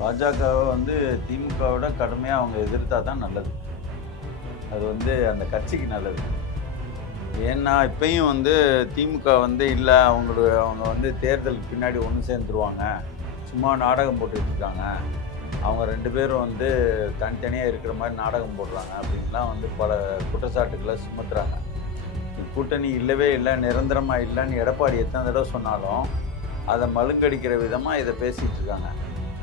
பாஜகவை வந்து திமுகவோட கடுமையாக அவங்க எதிர்த்தா தான் நல்லது. அது வந்து அந்த கட்சிக்கு நல்லது. ஏன்னா இப்பயும் வந்து திமுக வந்து இல்லை அவங்க வந்து தேர்தலுக்கு பின்னாடி ஒன்று சேர்ந்துருவாங்க, சும்மா நாடகம் போட்டுட்டு இருக்காங்க, அவங்க 2 பேரும் வந்து தனித்தனியாக இருக்கிற மாதிரி நாடகம் போடுறாங்க அப்படின்லாம் வந்து பல குற்றச்சாட்டுக்களை சுமத்துறாங்க. கூட்டணி இல்லவே இல்லை, நிரந்தரமாக இல்லைன்னு எடப்பாடி எத்தனை தடவை சொன்னாலும் அதை மழுங்கடிக்கிற விதமாக இதை பேசிகிட்டு இருக்காங்க.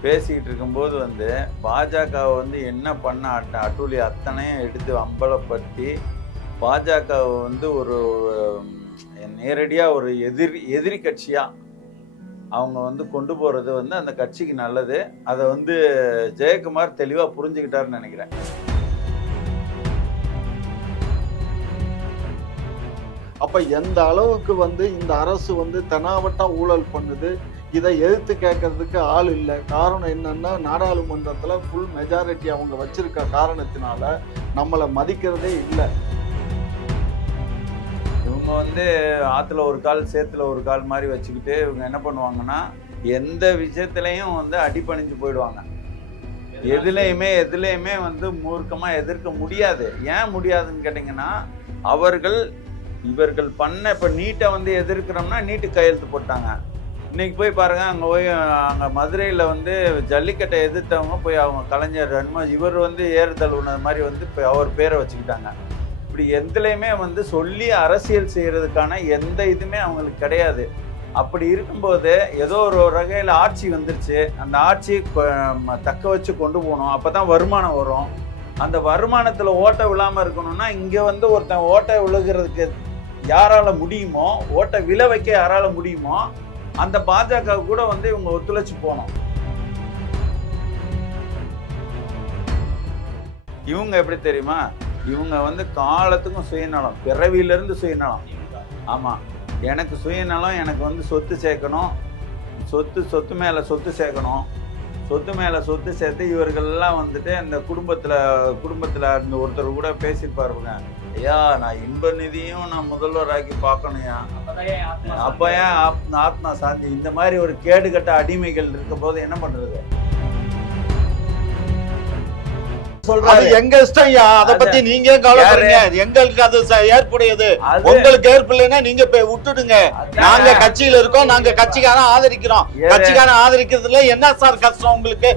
பேசிக்கிட்டு இருக்கும்போது வந்து பாஜகவை வந்து என்ன பண்ண அட்டூழி அத்தனையும் எடுத்து அம்பலப்படுத்தி பாஜகவை வந்து ஒரு நேரடியாக ஒரு எதிரி கட்சியாக அவங்க வந்து கொண்டு போகிறது வந்து அந்த கட்சிக்கு நல்லது. அதை வந்து ஜெயக்குமார் தெளிவாக புரிஞ்சுக்கிட்டாருன்னு நினைக்கிறேன். அப்ப எந்த அளவுக்கு வந்து இந்த அரசு வந்து தெனாவட்டா ஊழல் பண்ணுது, இதை எதிர்த்து கேட்கறதுக்கு ஆள் இல்லை. காரணம் என்னன்னா, நாடாளுமன்றத்துல ஃபுல் மெஜாரிட்டி அவங்க வச்சிருக்க காரணத்தினால நம்மளை மதிக்கிறதே இல்லை. இவங்க வந்து ஆற்றுல ஒரு கால் சேத்துல ஒரு கால் மாதிரி வச்சுக்கிட்டு இவங்க என்ன பண்ணுவாங்கன்னா, எந்த விஷயத்துலையும் வந்து அடிபணிஞ்சு போயிடுவாங்க. எதுலேயுமே வந்து மூர்க்கமாக எதிர்க்க முடியாது. ஏன் முடியாதுன்னு கேட்டிங்கன்னா, இவர்கள் பண்ண இப்போ நீட்டை வந்து எதிர்க்கிறோம்னா நீட்டு கையெழுத்து போட்டாங்க. இன்னைக்கு போய் பாருங்கள், அங்கே மதுரையில் வந்து ஜல்லிக்கட்டை எதிர்த்தவங்க போய் அவங்க கலைஞர் இவர் வந்து ஏறுதல் உணவு மாதிரி வந்து இப்போ அவர் பேரை வச்சுக்கிட்டாங்க. இப்படி எதுலேயுமே வந்து சொல்லி அரசியல் செய்கிறதுக்கான எந்த இதுவுமே அவங்களுக்கு கிடையாது. அப்படி இருக்கும்போது ஏதோ ஒரு வகையில் ஆட்சி வந்துருச்சு, அந்த ஆட்சி தக்க வச்சு கொண்டு போகணும். அப்போ தான் வருமானம் வரும். அந்த வருமானத்தில் ஓட்டை விழாமல் இருக்கணும்னா இங்கே வந்து ஒருத்தன் ஓட்டை விழுகிறதுக்கு யாரால முடியுமோ, ஓட்டை விழ வைக்க யாரால முடியுமோ அந்த பாஜக கூட வந்து இவங்க ஒத்துழைச்சு போனோம். இவங்க எப்படி தெரியுமா, இவங்க வந்து காலத்துக்கும் சுயநலம், பிறவியிலிருந்து சுயநலம். ஆமாம், எனக்கு சுயநலம், எனக்கு வந்து சொத்து சேர்க்கணும், சொத்து மேலே சொத்து சேர்க்கணும், சொத்து மேலே சொத்து சேர்த்து இவர்கள்லாம் வந்துட்டு இந்த குடும்பத்தில் இந்த ஒருத்தர் கூட பேசியிருப்பாருங்க, ஐயா நான் இன்ப நிதியும் நான் முதல்வராக்கி பார்க்கணும்யா, அப்போ ஏன் ஆத்மா சாந்தி. இந்த மாதிரி ஒரு கேடுகட்ட அடிமைகள் இருக்கும் போது என்ன பண்றது சொல்றாரு. எங்க இஷ்டம் ஐயா, அதை பத்தி நீங்க கவலைப்படுங்க. எங்களுக்கு அது ஏற்புடையது, உங்களுக்கு ஏற்புலைன்னா நீங்க விட்டுடுங்க. நாங்க கட்சியில இருக்கோம், நாங்க கட்சிக்காரன் ஆதரிக்கிறோம். கட்சிக்காரன் ஆதரிக்கிறதுல என்ன சார் கஷ்டம் உங்களுக்கு?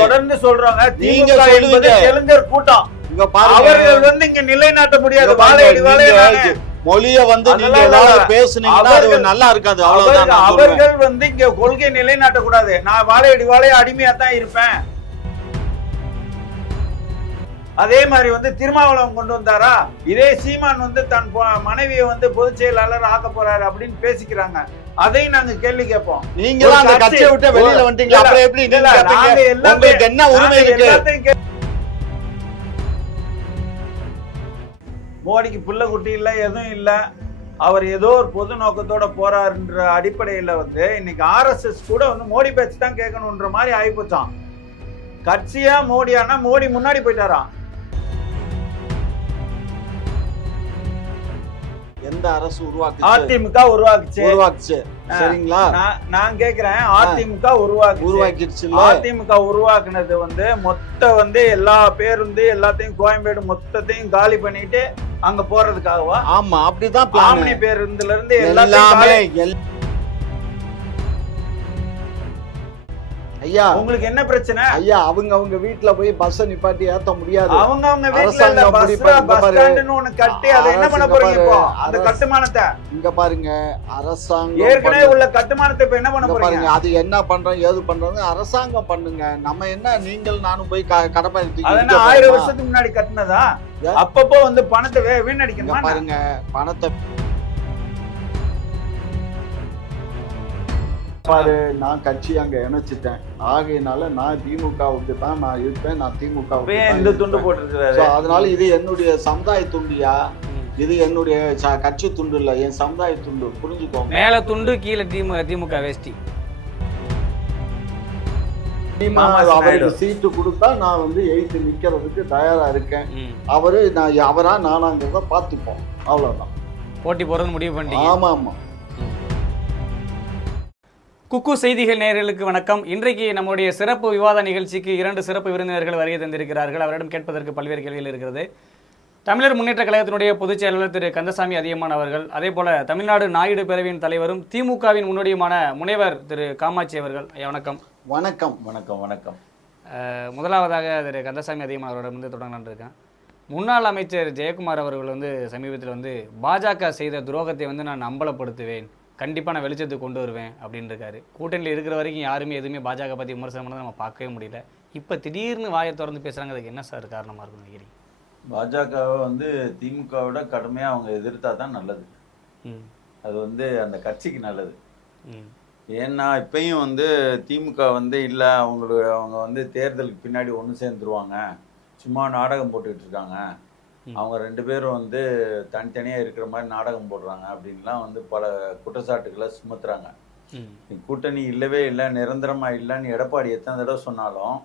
தொடர்ந்து சொல்றாங்க, நீங்க சொல்லுவீங்க தெலுங்கர் கூட்டம் அவர்கள் வந்து இங்க நிலைநாட்ட முடியாது. மொழிய வந்து நீங்க ஏதாவது பேசுனீங்கன்னா அது நல்லா இருக்காது. அவ்வளவுதான். அவர்கள் வந்து இங்க கொள்கை நிலைநாட்ட கூடாது. நான் வாழையடி அடிமையா தான் இருப்பேன். அதே மாதிரி வந்து திருமாவளவன் கொண்டு வந்தாரா, இதே சீமான் வந்து தன் மனைவியை வந்து பொதுச் செயலாளர் ஆக்க போறாரு அப்படின்னு பேசிக்கிறாங்க. அதையும் நாங்க கேள்வி கேட்போம். நீங்க அந்த கட்சியை விட்டு வெளியில வந்துட்டீங்களா, அப்புறம் எப்படி உங்களுக்கு என்ன உரிமை இருக்கு? மோடிக்கு புள்ள குட்டி இல்ல, எதுவும் இல்ல, அவர் ஏதோ ஒரு பொது நோக்கத்தோட போறாருன்ற அடிப்படையில வந்து இன்னைக்கு RSS கூட வந்து மோடி பேச்சு தான் கேட்கணும்ன்ற மாதிரி ஆயிப்போச்சான். கட்சியா மோடியானா மோடி முன்னாடி போயிட்டாராம். எந்த அரசு உருவாக்குச்சு? அதிமுக உருவாக்குச்சு. சரிங்களா? நான் கேக்குறேன், அதிமுக உருவாக்கிடுச்சு. அதிமுக உருவாக்குனது வந்து மொத்த வந்து எல்லா பேருந்து எல்லாத்தையும் கோயம்பேடு மொத்தத்தையும் காலி பண்ணிட்டு அங்க போறதுக்காகவா? ஆமா, அப்படிதான் பிளான். பேருந்துல இருந்து எல்லாமே. ஐயா உங்களுக்கு என்ன பிரச்சனை? ஐயா அவங்க வீட்டுல போய் பஸ் நிப்பாட்டி ஏத்த முடியாது. அவங்க வீட்டுல இல்ல, பஸ் ஸ்டாண்ட்னு ஒன்னு கட்டி அதை என்ன பண்ண போறீங்க இப்போ? அந்த கட்டுமானத்தை இங்க பாருங்க, அரசாங்கம் ஏற்கனவே உள்ள கட்டுமானத்தை இப்ப என்ன பண்ண போறீங்க? அது என்ன பண்றோம் ஏது பண்றது அரசாங்கம் பண்ணுங்க. நம்ம என்ன நீங்கள் நானும் போய் கடமை அதனால 1000 வருஷத்துக்கு முன்னாடி கட்டினதா? அப்பப்போ வந்து பணத்தை வீணடிக்கணும். பாருங்க, பணத்தை பாரு, நான் கட்சி அங்க இணைச்சிட்டேன். ஆகையினால நான் திமுகவுக்கு தான் நான் இருப்பேன். நான் திமுகவுக்கு இந்த துண்டு போட்டுருக்காரு. அதனால இது என்னுடைய சமுதாய துண்டியா, இது என்னுடைய கட்சி துண்டு இல்ல, என் சமுதாய துண்டு. புரிஞ்சுக்கோங்க. மேல துண்டு, கீழே திமுக வேஷ்டி. அவருக்கு சீட்டு கொடுத்தா நான் வந்து எய்த்து நிக்கிறதுக்கு தயாரா இருக்கேன். அவரா நானாங்கிறத பாத்துப்போம். அவ்வளவுதான். போட்டி போறது முடிவு பண்ணிட்டீங்க? ஆமா ஆமா. குக்கு செய்திகள் நேயர்களுக்கு வணக்கம். இன்றைக்கு நம்முடைய சிறப்பு விவாத நிகழ்ச்சிக்கு 2 சிறப்பு விருந்தினர்கள் வருகை தந்திருக்கிறார்கள். அவரிடம் கேட்பதற்கு பல்வேறு கேள்விகள் இருக்கிறது. தமிழர் முன்னேற்ற கழகத்தினுடைய பொதுச் செயலாளர் திரு கந்தசாமி அதியமான் அவர்கள், அதே போல தமிழ்நாடு நாயுடு பேரவையின் தலைவரும் திமுகவின் முன்னோடியுமான முனைவர் திரு காமாட்சி அவர்கள். ஐயா வணக்கம். வணக்கம். வணக்கம் வணக்கம். முதலாவதாக திரு கந்தசாமி அதியமான் அவரிடம் தொடங்கலான் இருக்கேன். முன்னாள் அமைச்சர் ஜெயக்குமார் அவர்கள் சமீபத்தில் பாஜக செய்த துரோகத்தை நான் அம்பலப்படுத்துவேன், கண்டிப்பாக நான் வெளிச்சத்துக்கு கொண்டு வருவேன் அப்படின்னு இருக்காரு. கூட்டணியில் இருக்கிற வரைக்கும் யாருமே எதுவுமே பாஜக பற்றி விமர்சனம் பண்ணதை நம்ம பார்க்கவே முடியல. இப்போ திடீர்னு வாயை திறந்து பேசுகிறாங்க. அதுக்கு என்ன சார் காரணமாக இருக்குன்னு நினைக்கிறீங்க? பாஜகவை திமுகவோட கடுமையாக அவங்க எதிர்த்தா தான் நல்லது. அது அந்த கட்சிக்கு நல்லது. ஏன்னா இப்பயும் திமுக இல்லை அவங்க தேர்தலுக்கு பின்னாடி ஒன்று சேர்ந்துருவாங்க, சும்மா நாடகம் போட்டுக்கிட்டு இருக்காங்க, அவங்க 2 பேரும் தனித்தனியாக இருக்கிற மாதிரி நாடகம் போடுறாங்க அப்படின்லாம் பல குற்றச்சாட்டுகளை சுமத்துறாங்க. கூட்டணி இல்லவே இல்லை, நிரந்தரமாக இல்லைன்னு எடப்பாடி எத்தனை தடவை சொன்னாலும்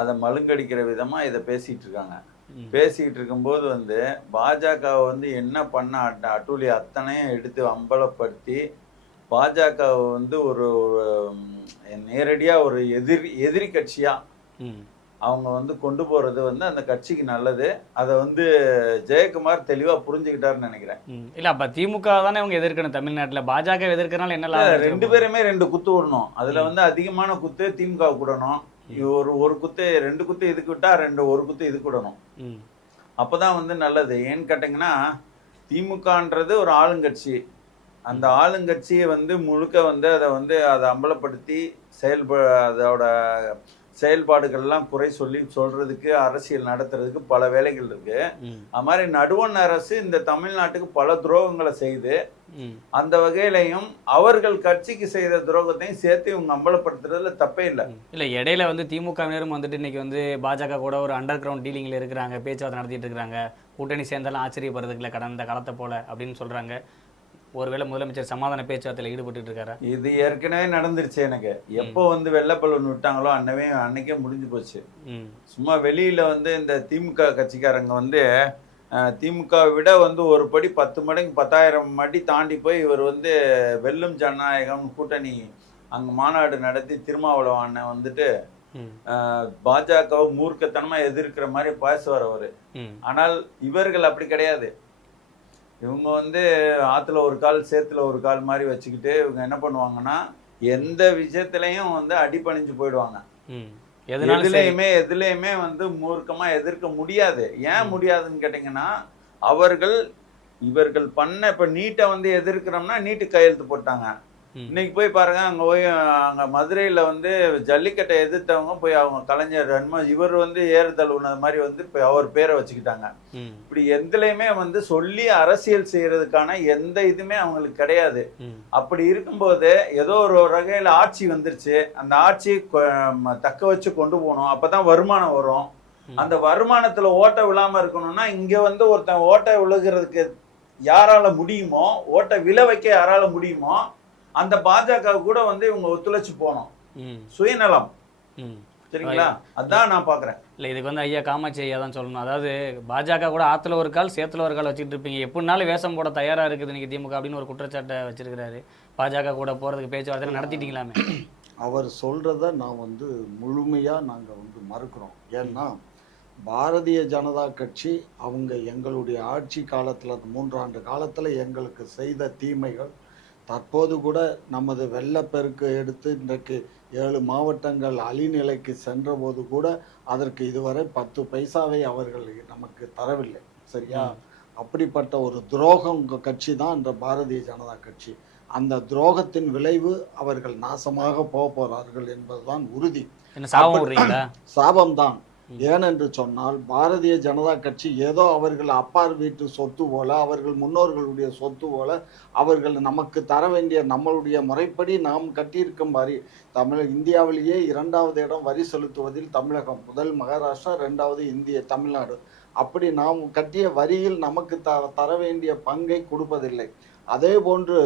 அதை மழுங்கடிக்கிற விதமாக இதை பேசிகிட்டு இருக்காங்க. பேசிக்கிட்டு இருக்கும்போது பாஜகவை என்ன பண்ண அட்டூழி அத்தனையும் எடுத்து அம்பலப்படுத்தி பாஜகவை ஒரு நேரடியாக ஒரு எதிரி கட்சியாக அவங்க கொண்டு போறது அந்த கட்சிக்கு நல்லது. அதை ஜெயக்குமார் தெளிவா புரிஞ்சுக்கிட்டாருன்னு நினைக்கிறேன். இல்ல அப்ப திமுக தானே அவங்க எதிர்க்கணும் தமிழ்நாட்டுல, பாஜக எதிர்க்கறனால என்ன லாபம்? 2 பேருமே 2 குத்து விடணும். அதுல அதிகமான குத்து திமுக விடணும், ஒரு குத்து 2 குத்து இதுக்கு விட்டா ஒரு குத்து இதுக்கு விடணும். அப்பதான் நல்லது. ஏன்னு கேட்டீங்கன்னா திமுகன்றது ஒரு ஆளுங்கட்சி. அந்த ஆளுங்கட்சியை முழுக்க அதை அம்பலப்படுத்தி அதோட செயல்பாடுகள்லாம் குறை சொல்றதுக்கு அரசியல் நடத்துறதுக்கு பல வேலைகள் இருக்கு. அது மாதிரி நடுவண் அரசு இந்த தமிழ்நாட்டுக்கு பல துரோகங்களை செய்து அந்த வகையிலையும் அவர்கள் கட்சிக்கு செய்த துரோகத்தையும் சேர்த்து இவங்க அம்பலப்படுத்துறதுல தப்பே இல்லை. இல்ல இடையில திமுகவினரும் இன்னைக்கு பாஜக கூட ஒரு அண்டர் கிரவுண்ட் டீலிங்ல இருக்கிறாங்க, பேச்சுவார்த்தை நடத்திட்டு இருக்காங்க. கூட்டணி சேர்ந்தாலும் ஆச்சரியப்படுறதுக்கு இல்லை, கடந்த காலத்தை போல அப்படின்னு சொல்றாங்க. ஒருவேளை முதலமைச்சர் சமாதான பேச்சுவார்த்தையில் ஈடுபட்டு இருக்காரா? இது ஏற்கனவே நடந்துருச்சு. எனக்கு எப்போ வெள்ளப்பலூன் விட்டாங்களோ அன்னைக்கே முடிஞ்சு போச்சு. சும்மா வெளியில இந்த திமுக கட்சிக்காரங்க திமுக விட ஒரு படி 10 மடங்கு 10,000 அடி தாண்டி போய் இவர் வெல்லும் ஜனநாயகம் கூட்டணி அங்க மாநாடு நடத்தி திருமாவளவன் பாஜகவை மூர்க்கத்தனமா எதிர்க்கிற மாதிரி பேசுவார் அவரு. ஆனால் இவர்கள் அப்படி கிடையாது. இவங்க ஆத்துல ஒரு கால் சேத்துல ஒரு கால் மாதிரி வச்சுக்கிட்டு இவங்க என்ன பண்ணுவாங்கன்னா எந்த விஷயத்திலையும் அடிபணிஞ்சு போயிடுவாங்க. எதுலையுமே மூர்க்கமா எதிர்க்க முடியாது. ஏன் முடியாதுன்னு கேட்டீங்கன்னா இவர்கள் பண்ண இப்ப நீட்டை எதிர்க்கிறோம்னா நீட்டு கையெழுத்து போட்டாங்க. இன்னைக்கு போய் பாருங்க, அங்க மதுரையில ஜல்லிக்கட்டை எதிர்த்தவங்க போய் அவங்க கலைஞர் இவர் ஏறுதல் உணவு மாதிரி அவர் பேரை வச்சுக்கிட்டாங்க. இப்படி எதுலையுமே சொல்லி அரசியல் செய்யறதுக்கான எந்த இதுமே அவங்களுக்கு கிடையாது. அப்படி இருக்கும்போது ஏதோ ஒரு வகையில ஆட்சி வந்துருச்சு, அந்த ஆட்சி தக்க வச்சு கொண்டு போகணும், அப்பதான் வருமானம் வரும். அந்த வருமானத்துல ஓட்ட விழாம இருக்கணும்னா இங்க ஒருத்தன் ஓட்ட விழுகிறதுக்கு யாரால முடியுமோ, ஓட்ட விழ வைக்க யாரால முடியுமோ அந்த பாஜக கூட இவங்க ஒத்துழைச்சு போனோம். சுயநலம். சரிங்களா? அதான் நான் பாக்குறேன். இல்ல இதுக்கு ஐயா காமாட்சி ஐயா தான் சொல்லணும். அதாவது பாஜக கூட ஆத்துல ஒரு கால் சேத்துல ஒரு கால் வச்சுட்டு இருப்பீங்க, எப்படினாலும் வேஷம் போட தயாரா இருக்குது நீங்க திமுக அப்படின்னு ஒரு குற்றச்சாட்டை வச்சிருக்கிறாரு. பாஜக கூட போறதுக்கு பேச்சுவார்த்தை நடத்திட்டீங்களாமே? அவர் சொல்றத நான் முழுமையா நாங்க மறுக்கிறோம். ஏன்னா பாரதிய ஜனதா கட்சி அவங்க எங்களுடைய ஆட்சி காலத்துல 3 ஆண்டு காலத்துல எங்களுக்கு செய்த தீமைகள், தற்போது கூட நமது வெள்ளப்பெருக்கு எடுத்து இன்றைக்கு 7 மாவட்டங்கள் அழிநிலைக்கு சென்ற போது கூட அதற்கு இதுவரை 10 பைசாவை அவர்கள் நமக்கு தரவில்லை. சரியா? அப்படிப்பட்ட ஒரு துரோகம் கட்சி தான் இந்த பாரதிய ஜனதா கட்சி. அந்த துரோகத்தின் விளைவு அவர்கள் நாசமாக போகிறார்கள் என்பதுதான் உறுதி. சாபம்தான். ஏனென்று சொன்னால் பாரதிய ஜனதா கட்சி ஏதோ அவர்கள் அப்பார் வீட்டு சொத்து போல, அவர்கள் முன்னோர்களுடைய சொத்து போல அவர்கள் நமக்கு தர வேண்டிய நம்மளுடைய முறைப்படி நாம் கட்டியிருக்கும் வரி, இந்தியாவிலேயே 2வது இடம் வரி செலுத்துவதில் தமிழகம், முதல் மகாராஷ்டிரா, 2வது தமிழ்நாடு. அப்படி நாம் கட்டிய வரியில் நமக்கு தர வேண்டிய பங்கை கொடுப்பதில்லை. அதே போன்று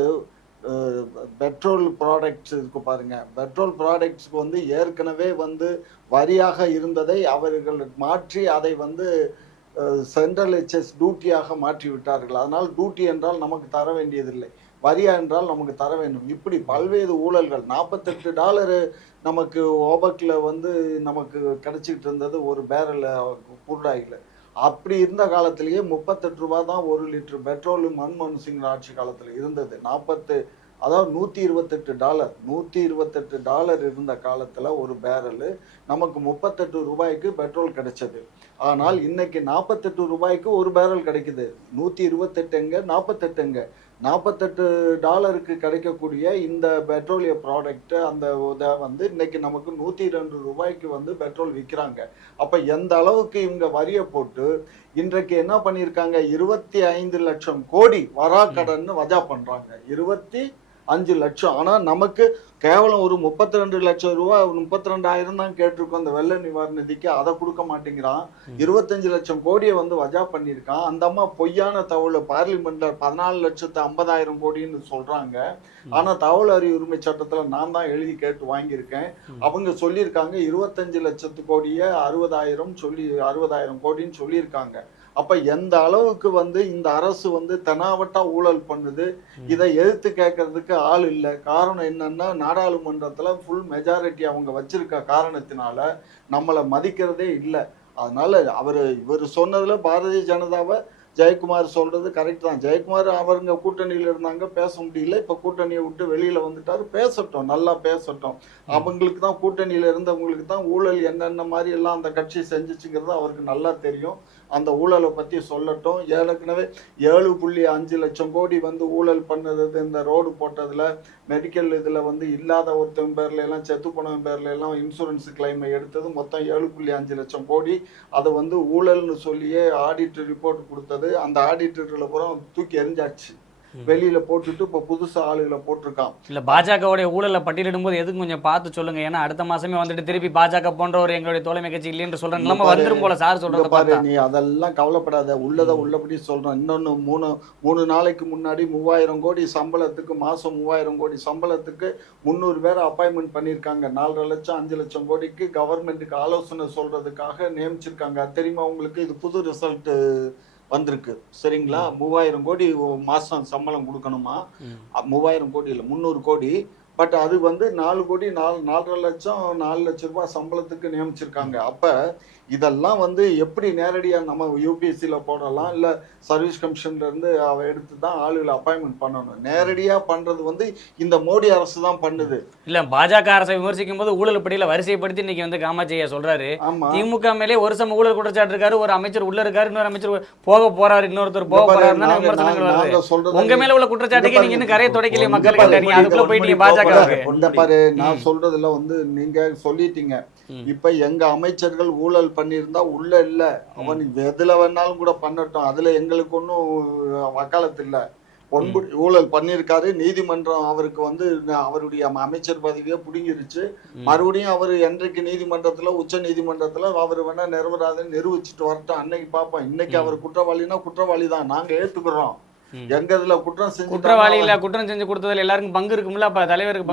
பெட்ரோல் ப்ராடக்ட்ஸ் இருக்கு பாருங்க, பெட்ரோல் ப்ராடக்ட்ஸ்க்கு ஏற்கனவே வரியாக இருந்ததை அவர்கள் மாற்றி அதை சென்ட்ரல் எச்எஸ் டியூட்டியாக மாற்றி விட்டார்கள். அதனால் டியூட்டி என்றால் நமக்கு தர வேண்டியதில்லை. வரியா என்றால் நமக்கு தர வேண்டும். இப்படி பல்வேறு ஊழல்கள். $48 நமக்கு ஓபக்ல வந்து நமக்கு கிடைச்சிட்டு இருந்தது ஒரு பேரல் குருடாயில். அப்படி இருந்த காலத்திலேயே $38 தான் 1 லிட்டர் பெட்ரோல் மன்மோகன் சிங் ஆட்சி காலத்தில் இருந்தது. அதாவது $128 இருந்த காலத்துல ஒரு பேரல் நமக்கு $38 பெட்ரோல் கிடைச்சது. ஆனால் இன்னைக்கு $48 ஒரு பேரல் கிடைக்குது. 128 எங்க, 48 எங்க? $48 கிடைக்கக்கூடிய இந்த பெட்ரோலிய ப்ராடக்ட் அந்த வந்து இன்னைக்கு நமக்கு $102 வந்து பெட்ரோல் விற்கிறாங்க. அப்ப எந்த அளவுக்கு இவங்க வரியை போட்டு இன்றைக்கு என்ன பண்ணியிருக்காங்க? 25 லட்சம் கோடி வராக்கடன் வஜா பண்றாங்க. 25 லட்சம். ஆனா நமக்கு கேவலம் ஒரு 32 லட்சம் ரூபாய், 32,000 தான் கேட்டிருக்கோம் அந்த வெள்ள நிவாரண நிதிக்கு. அதை கொடுக்க மாட்டேங்கிறான். 25 லட்சம் கோடியை வந்து வஜா பண்ணியிருக்கான். அந்த அம்மா பொய்யான தகவல் பார்லிமெண்ட்ல 14,50,000 கோடின்னு சொல்றாங்க. ஆனா தகவல் அறிவு உரிமை சட்டத்துல நான் தான் எழுதி கேட்டு வாங்கியிருக்கேன். அவங்க சொல்லியிருக்காங்க 25 லட்சத்து கோடியை 60,000 கோடின்னு சொல்லியிருக்காங்க. அப்ப எந்த அளவுக்கு வந்து இந்த அரசு வந்து தெனாவட்டா ஊழல் பண்ணுது. இதை எதிர்த்து கேட்கறதுக்கு ஆள் இல்லை. காரணம் என்னன்னா, நாடாளுமன்றத்துல ஃபுல் மெஜாரிட்டி அவங்க வச்சிருக்க காரணத்தினால நம்மளை மதிக்கிறதே இல்லை. அதனால இவர் சொன்னதுல பாரதிய ஜனதாவை ஜெயக்குமார் சொல்றது கரெக்ட் தான். ஜெயக்குமார் அவங்க கூட்டணியில இருந்தாங்க, பேச முடியல. இப்ப கூட்டணியை விட்டு வெளியில வந்துட்டாரு. பேசட்டும், நல்லா பேசட்டும். அவங்களுக்கு தான், கூட்டணியில இருந்தவங்களுக்கு தான் ஊழல் என்னென்ன மாதிரி எல்லாம் அந்த கட்சி செஞ்சுச்சுங்கிறது அவருக்கு நல்லா தெரியும். அந்த ஊழலை பத்தி சொல்லட்டும். ஏற்கனவே 7.5 லட்சம் கோடி வந்து ஊழல் பண்ணது இந்த ரோடு போட்டதுல, மெடிக்கல் இதுல வந்து இல்லாத ஒருத்தவங்க பேர்ல எல்லாம், செத்து போனவங்க பேர்ல எல்லாம் இன்சூரன்ஸ் கிளைமை எடுத்தது மொத்தம் 7.5 லட்சம் கோடி. அதை வந்து ஊழல்னு சொல்லியே ஆடிட்டர் ரிப்போர்ட் கொடுத்தது. அந்த ஆடிட்டர்ல பூரா தூக்கி எரிஞ்சாச்சு, வெளியில போட்டுட்டு இப்ப புதுசா ஆளுகளை போட்டிருக்கான். இல்ல பாஜகவுடைய ஊழலை பட்டியலிடும் போது எதுக்கு கொஞ்சம் பார்த்து சொல்லுங்க. ஏன்னா அடுத்த மாசமே வந்துட்டு திருப்பி பாஜக போன்ற ஒரு எங்களுடைய தோழமை கட்சி இல்லைன்னு சொல்ற நிலைமை வந்துரும் போல சார் சொல்றது பாரு. நீ அதெல்லாம் கவலைப்படாத, உள்ளதை உள்ளபடி சொல்றேன். இன்னொன்னு 3 நாளைக்கு முன்னாடி 3000 கோடி சம்பளத்துக்கு, மாசம் 3000 கோடி சம்பளத்துக்கு 300 பேரை அப்பாயின்மெண்ட் பண்ணியிருக்காங்க. 4.5 லட்சம் 5 லட்சம் கோடிக்கு கவர்மெண்ட்டுக்கு ஆலோசனை சொல்றதுக்காக நியமிச்சிருக்காங்க. தெரியுமா உங்களுக்கு? இது புது ரிசல்ட் வந்திருக்கு. சரிங்களா? 3000 கோடி மாசம் சம்பளம் கொடுக்கணுமா? 3000 கோடி இல்லை, 300 கோடி. பட் அது வந்து 4 கோடி 4.5 லட்சம் 4 லட்சம் ரூபாய் சம்பளத்துக்கு நியமிச்சிருக்காங்க. அப்ப இதெல்லாம் வந்து எப்படி நேரடியா நம்ம யூபிஎஸ்சில போடலாம், இல்ல சர்வீஸ் கமிஷன்ல இருந்து அவ எடுத்து தான் ஆளுகளை அப்பாயின்மெண்ட் பண்ணணும். நேரடியா பண்றது வந்து இந்த மோடி அரசு தான் பண்ணுது. இல்ல பாஜக அரசை விமர்சிக்கும் போது ஊழல் பட்டியல வரிசைப்படுத்தி இன்னைக்கு வந்து காமாட்சியா சொல்றாரு. திமுக மேலே ஒரு சம ஊழல் குற்றச்சாட்டு இருக்காரு. ஒரு அமைச்சர் உள்ள இருக்காரு, இன்னொரு அமைச்சர் போக போறாரு, இன்னொருத்தர் போக போறாருன்னு விமர்சனங்கள் வருது. உங்க மேல உள்ள குற்றச்சாட்டுக்கு நீங்க இன்னும் கரையை தொடக்கலையே மக்கள் கேட்டீங்க, அதுக்குள்ள போயிட்டீங்க பாஜக. பாரு, நான் சொல்றதுல வந்து நீங்க சொல்லிட்டீங்க. இப்ப எங்க அமைச்சர்கள் ஊழல் பண்ணியிருந்தா உள்ள இல்ல, அவன் எதுல வேணாலும் கூட பண்ணட்டும், அதுல எங்களுக்கு ஒன்றும் வக்காலத்து இல்ல. ஊழல் பண்ணியிருக்காரு. நீதிமன்றம் அவருக்கு வந்து அவருடைய அமைச்சர் பதவியை புடுங்கிருச்சு. மறுபடியும் அவர் என்றைக்கு நீதிமன்றத்துல, உச்ச நீதிமன்றத்துல அவர் வேணா நிரபராதன்னு நிரூபிச்சுட்டு வரட்டும், அன்னைக்கு பார்ப்போம். இன்னைக்கு அவர் குற்றவாளினா குற்றவாளி தான், நாங்க ஏத்துக்கிறோம். எங்க இதுல குற்றம் செஞ்சு குற்றவாளி இல்ல, குற்றம் செஞ்சு கொடுத்ததுல எல்லாருக்கும் பங்கு இருக்கும்ல. அப்ப தலைவருக்கு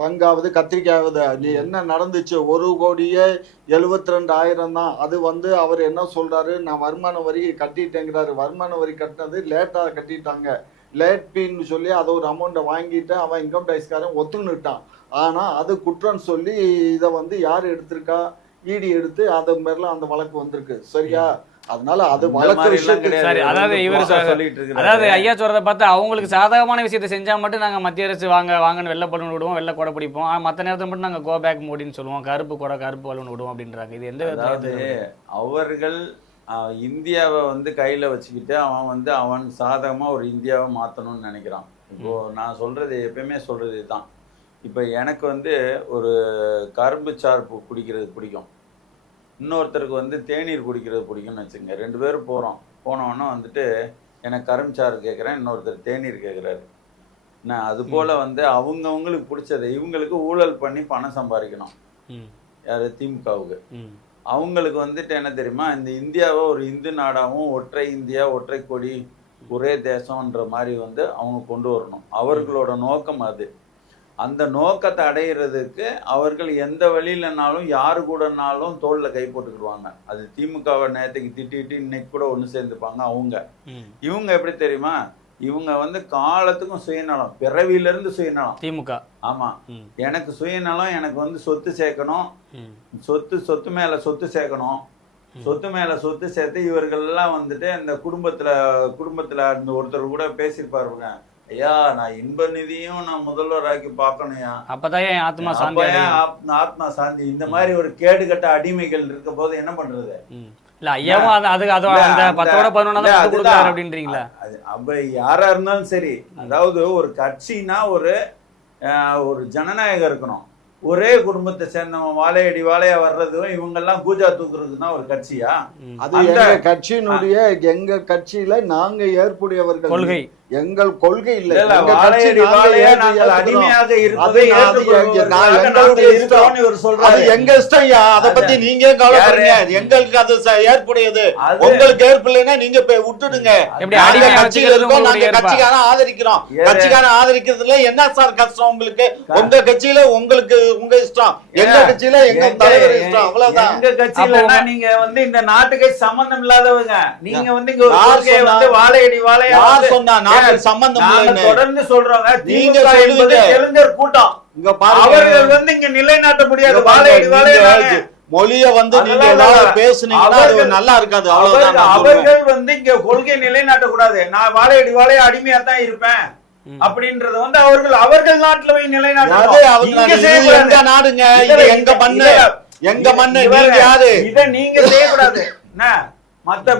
பங்காவது கத்திரிக்காவது. நீ என்ன நடந்துச்சு? 1,72,000 தான். அது வந்து அவர் என்ன சொல்றாரு, நான் வருமான வரி கட்டிட்டேங்கிறாரு. வருமான வரி கட்டினது லேட்டா கட்டிட்டாங்க, லேட் பீன்னு சொல்லி அதை ஒரு அமௌண்ட்டை வாங்கிட்டு அவன் இன்கம் டேக்ஸ்காரன் ஒத்துக்கிட்டான். ஆனா அது குற்றம் சொல்லி இதை வந்து யார் எடுத்திருக்கா? இடி எடுத்து அது மாதிரிலாம் அந்த வழக்கு வந்திருக்கு. சரியா? அதனால அது வழக்கு விஷயத்துக்கு அதாவது இவர் அதாவது ஐயா சொல்றதை பார்த்து அவங்களுக்கு சாதகமான விஷயத்தை செஞ்சா மட்டும் நாங்க மத்திய அரசு வாங்கன்னு வெள்ளை பலூன் விடுவோம், வெள்ளை கொடை பிடிப்போம். மற்ற நேரத்தில் மட்டும் நாங்க கோ பேக் மோடின்னு சொல்லுவோம், கருப்பு கொடை கருப்பு பலூன் விடுவோம் அப்படின்றாங்க. இது எந்த விதத்துல? அவர்கள் இந்தியாவை வந்து கையில வச்சுக்கிட்டு அவன் சாதகமா ஒரு இந்தியாவை மாத்தணும்னு நினைக்கிறான். இப்போ நான் சொல்றது எப்பயுமே சொல்றது தான். இப்போ எனக்கு வந்து ஒரு கரும்பு சாறு குடிக்கிறது பிடிக்கும், இன்னொருத்தருக்கு வந்து தேநீர் குடிக்கிறது பிடிக்கும்னு வச்சுங்க. 2 பேரும் போனோன்னா வந்துட்டு எனக்கு கரும்சாறு கேட்குறேன், இன்னொருத்தர் தேநீர் கேட்குறாரு. நான் அது போல் வந்து அவங்கவுங்களுக்கு பிடிச்சதை இவங்களுக்கு ஊழல் பண்ணி பணம் சம்பாதிக்கணும். யார்? திமுகவுக்கு. அவங்களுக்கு வந்துட்டு என்ன தெரியுமா, இந்த இந்தியாவை ஒரு இந்து நாடாகவும் ஒற்றை இந்தியா ஒற்றை கொடி ஒரே தேசம்ன்ற மாதிரி வந்து அவங்க கொண்டு வரணும். அவர்களோட நோக்கம் அது. அந்த நோக்கத்தை அடையிறதுக்கு அவர்கள் எந்த வழியிலனாலும் யாரு கூடனாலும் தோல்ல கை போட்டுக்கிடுவாங்க. அது திமுகவை நேரத்துக்கு திட்டிட்டு இன்னைக்கு கூட ஒன்று சேர்ந்துப்பாங்க. இவங்க எப்படி தெரியுமா, இவங்க வந்து காலத்துக்கும் சுயநலம், பிறவியிலிருந்து சுயநலம். திமுக. ஆமா, எனக்கு சுயநலம், எனக்கு வந்து சொத்து சேர்க்கணும், சொத்து மேல சொத்து சேர்க்கணும், சொத்து மேல சொத்து சேர்த்து இவர்கள்லாம் வந்துட்டு இந்த குடும்பத்துல அந்த ஒருத்தர் கூட பேசியிருப்பாருங்க, ஐயா நான் இன்ப நிதியும் நான் முதல்வராக்கி பார்க்கணும்யா, அப்பதான் என் ஆத்மா சாந்தி, ஆத்மா சாந்தி. இந்த மாதிரி ஒரு கேடுகட்ட அடிமைகள் இருக்க போது என்ன பண்றது? இல்ல ஐயாவும் அந்த 10-11 கொடுக்குறாரு அப்படின்றீங்களா? அப்ப யாரா இருந்தாலும் சரி, அதாவது ஒரு கட்சினா ஒரு ஜனநாயகம் இருக்கணும். ஒரே குடும்பத்தை சேர்ந்தவன் வாழையடி வாழையா வர்றதும் இவங்கெல்லாம் பூஜா தூக்குறதுன்னா ஒரு கட்சியா? அது எங்க கட்சியினுடைய, எங்க கட்சியில நாங்க ஏற்புடையவர்கள், கொள்கை எங்கள் கொள்கை இல்ல. அடிமையாக எங்க இஷ்டம், அதை பத்தி நீங்க கவலைப்படுங்க. எங்களுக்கு அது ஏற்புடையது, உங்களுக்கு ஏற்புலைன்னா நீங்க விட்டுடுங்க. கட்சிகள் இருக்கோம், நாங்க கட்சிக்கான ஆதரிக்கிறோம். கட்சிக்கான ஆதரிக்கிறதுல என்ன சார் கஷ்டம் உங்களுக்கு? உங்க கட்சியில உங்களுக்கு உங்க இஷ்டம், எங்க கட்சியில எங்க தலைவர் இஷ்டம், அவ்வளவுதான். எங்க கட்சியில நீங்க வந்து இந்த நாட்டுக்கு சம்பந்தம் இல்லாதவங்க, நீங்க வந்து இங்க ஒரு கொள்கையை வந்து வாழையடி வாழையா சொன்னா சம்பந்தம் தொடர்ந்து சொல்றாங்க. நீங்க இளைஞர் கூட்டம் இங்க அவர்கள் வந்து இங்க நிலைநாட்ட முடியாது. வாழையடி வாழையா மொழிய வந்து நீங்க ஏதாவது பேசுனீங்கன்னா அது நல்லா இருக்காது, அவ்வளவுதான். அவர்கள் வந்து இங்க கொள்கை நிலைநாட்ட கூடாது, நான் வாழையடி வாழையா அடிமையா தான் இருப்பேன் அப்படின்றது வந்து அவர்கள் நாட்டுல போய் நிலைநாட்டு. எங்க நாடுங்க, இது எங்க மண்ணு, எங்க மண்ணு, நீங்க யாரு? இதை நீங்க செய்யக்கூடாது.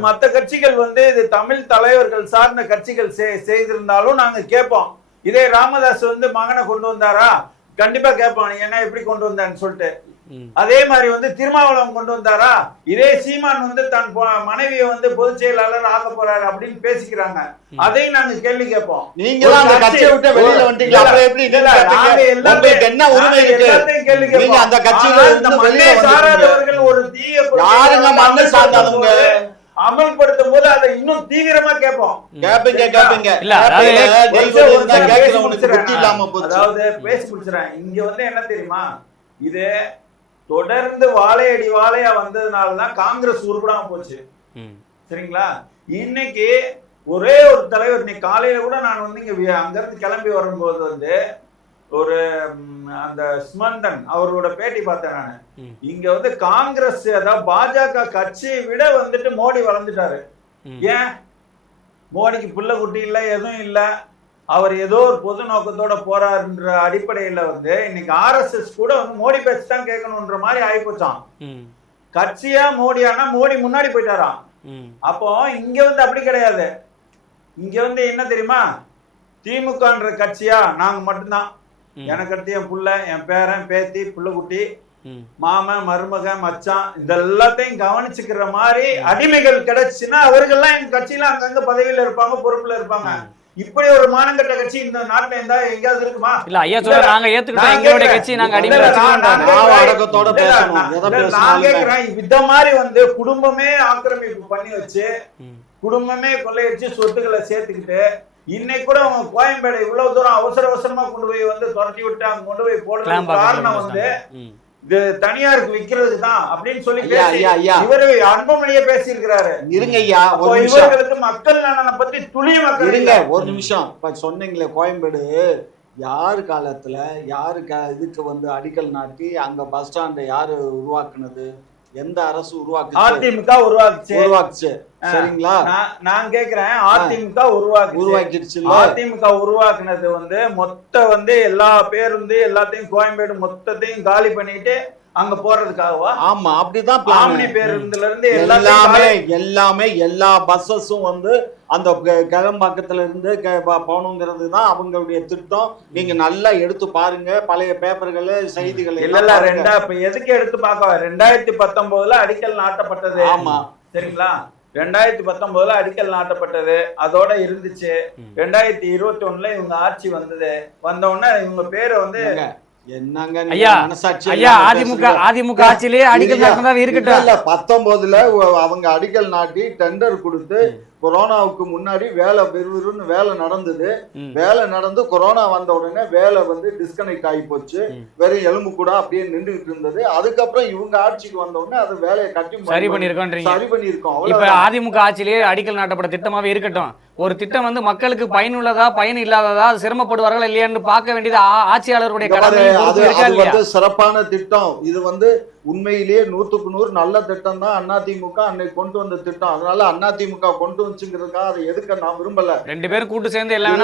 மத்த கட்சிகள் வந்து இது தமிழ் தலைவர்கள் சார்ந்த கட்சிகள் செய்திருந்தாலும் நாங்க கேட்போம். இதே ராமதாஸ் வந்து மகனை கொண்டு வந்தாரா, கண்டிப்பா கேட்போம், நீங்க என்ன எப்படி கொண்டு வந்தான்னு சொல்லிட்டு. அதே மாதிரி வந்து திருமாவளவன் கொண்டு வந்தாரா, இதே சீமான் வந்து தன் மனைவியை வந்து பொதுச் செயலாளர் ஆக்க போறாரு அப்படின்னு பேசிக்கிறாங்க, அதையும் நாங்க கேள்வி கேட்போம். நீங்க அந்த கட்சியை விட்டு வெளியில வந்துட்டீங்க, அப்புறம் எப்படி உங்களுக்கு என்ன உரிமை இருக்கு? நீங்க அந்த கட்சியில இருந்து வெளியில சாராதவர்கள் ஒரு தீய யாருங்க மண்ணை சார்ந்தவங்க அமல்படுத்தும் போது அதை இன்னும் தீவிரமா கேட்போம். கேப்பீங்க இல்ல, அதாவது பேசி முடிச்சுறேன். இங்க வந்து என்ன தெரியுமா, இது தொடர்ந்து வாழையடி வாழையா வந்ததுனாலதான் காங்கிரஸ் உருப்படாம போச்சு. சரிங்களா? இன்னைக்கு ஒரே ஒரு தலைவர், இன்னைக்கு காலையில கூட நான் வந்து இங்க அங்க இருந்து கிளம்பி வரும்போது வந்து ஒரு அந்த ஸ்மந்தன் அவரோட பேட்டி பார்த்தேன் நானு. இங்க வந்து காங்கிரஸ், அதாவது பாஜக கட்சியை விட வந்துட்டு மோடி வளர்ந்துட்டாரு. ஏன்? மோடிக்கு புள்ள குட்டி இல்ல, எதுவும் இல்ல, அவர் ஏதோ ஒரு பொது நோக்கத்தோட போறாருன்ற அடிப்படையில வந்து இன்னைக்கு RSS கூட வந்து மோடி பேச்சு தான் கேட்கணும்ன்ற மாதிரி ஆயிப்போச்சான். கட்சியா மோடியானா மோடி முன்னாடி போயிட்டாராம். அப்போ இங்க வந்து அப்படி கிடையாது. இங்க வந்து என்ன தெரியுமா, திமுகன்ற கட்சியா நாங்க மட்டும்தான், எனக்கு அடுத்து என் புள்ள, என் பேரன் பேத்தி, புள்ள குட்டி, மாமன் மருமக மச்சான், இதெல்லாத்தையும் கவனிச்சுக்கிற மாதிரி அடிமைகள் கிடைச்சுன்னா அவர்கள்லாம் எங்க கட்சியில அங்கங்க பதவியில இருப்பாங்க, பொறுப்புல இருப்பாங்க. இப்படி ஒரு மானங்கட்ட கட்சி இந்த நாட்டுல இருந்தா எங்கயாவது இருக்குமா? இல்ல ஐயா சொல்ற, நாங்க ஏத்துக்கிட்டோம், எங்களுடைய கட்சி நாங்க அடிமை அடக்கத்தோட பேசணும். நான் கேக்குறேன், இந்த மாதிரி வந்து குடும்பமே ஆக்கிரமிப்பு பண்ணி வச்சு, குடும்பமே கொள்ளையடிச்சு சொத்துக்களை சேர்த்துக்கிட்டு, இன்னைக்கு கூட அவங்க கோயம்பேடு இவ்வளவு தூரம் அவசரமா கொண்டு போய் வந்து துரத்தி விட்டு அங்க கொண்டு போய் போடுறது காரணம் வந்து இது தனியாருக்கு விற்கிறது தான் அப்படின்னு சொல்லி இவரு அன்புமணியே பேசி இருக்கிறாரு. இருங்க ஐயா, இவர்களுக்கு மக்கள் நலனை பத்தி துளிய மக்கள் இருங்க ஒரு நிமிஷம். இப்ப சொன்னீங்களே கோயம்பேடு, யாரு காலத்துல யாரு இதுக்கு வந்து அடிக்கல் நாட்டி அங்க பஸ் ஸ்டாண்டை யாரு உருவாக்குனது? எந்த அரசு உருவாக்குச்சு? அதிமுக உருவாக்குச்சு. சரிங்களா? நான் கேக்குறேன், அதிமுக உருவாக்கிடுச்சு. அதிமுக உருவாக்குனது வந்து மொத்த வந்து எல்லா பேருந்து எல்லாத்தையும் கோயம்பேடு மொத்தத்தையும் காலி பண்ணிட்டு அங்க போறதுக்காகவா? ஆமா, அப்படிதான் பேருந்துல இருந்து எல்லாமே எல்லா பஸ்ஸஸும் வந்து அந்த கிளம்பாக்கத்துல இருந்து போகணுங்கிறது தான் அவங்களுடைய திட்டம். நீங்க நல்லா எடுத்து பாருங்க பழைய பேப்பர்கள், செய்திகள். இல்ல இப்ப எதுக்கு எடுத்து பார்க்க, 2019 அடிக்கல் நாட்டப்பட்டது. ஆமா, சரிங்களா? 2019 அடிக்கல் நாட்டப்பட்டது, அதோட இருந்துச்சு. 2021 இவங்க ஆட்சி வந்தது. வந்த உடனே இவங்க பேரை வந்து என்னங்க அதிமுக ஆட்சியிலேயே அடிக்கல் நாட்டினதா இருக்கட்டும். 19 அவங்க அடிக்கல் நாட்டி டெண்டர் கொடுத்து கொரோனாவுக்கு முன்னாடி வேலை விறுவிறுன்னு வேலை நடந்தது. வேலை நடந்து கொரோனா வந்த உடனே வேலை வந்து டிஸ்கனெக்ட் ஆகி போச்சு. வெறும் எலும்பு கூட அப்படியே நின்றுகிட்டு இருந்தது. அதுக்கப்புறம் இவங்க ஆட்சிக்கு வந்த உடனே அது வேலையை கட்டி சரி பண்ணியிருக்கோம். இப்ப அதிமுக ஆட்சியிலேயே அடிக்கல் நாட்டப்பட்ட திட்டமாவே இருக்கட்டும், ஒரு திட்டம் வந்து மக்களுக்கு பயனுள்ளதா பயன் இல்லாததா சிரமப்படுவார்கள் இல்லையான்னு பார்க்க வேண்டியது ஆட்சியாளருடைய கடமை. சிறப்பான திட்டம் இது வந்து உண்மையிலேயே 100க்கு 100 நல்ல திட்டம் தான் அதிமுக அன்னைக்கு கொண்டு வந்த திட்டம். அதனால அதிமுக கொண்டு வந்துச்சுங்கிறதுக்காக அதை எதுக்க நான் விரும்பல. 2 பேரும் கூட்டு சேர்ந்து எல்லாம்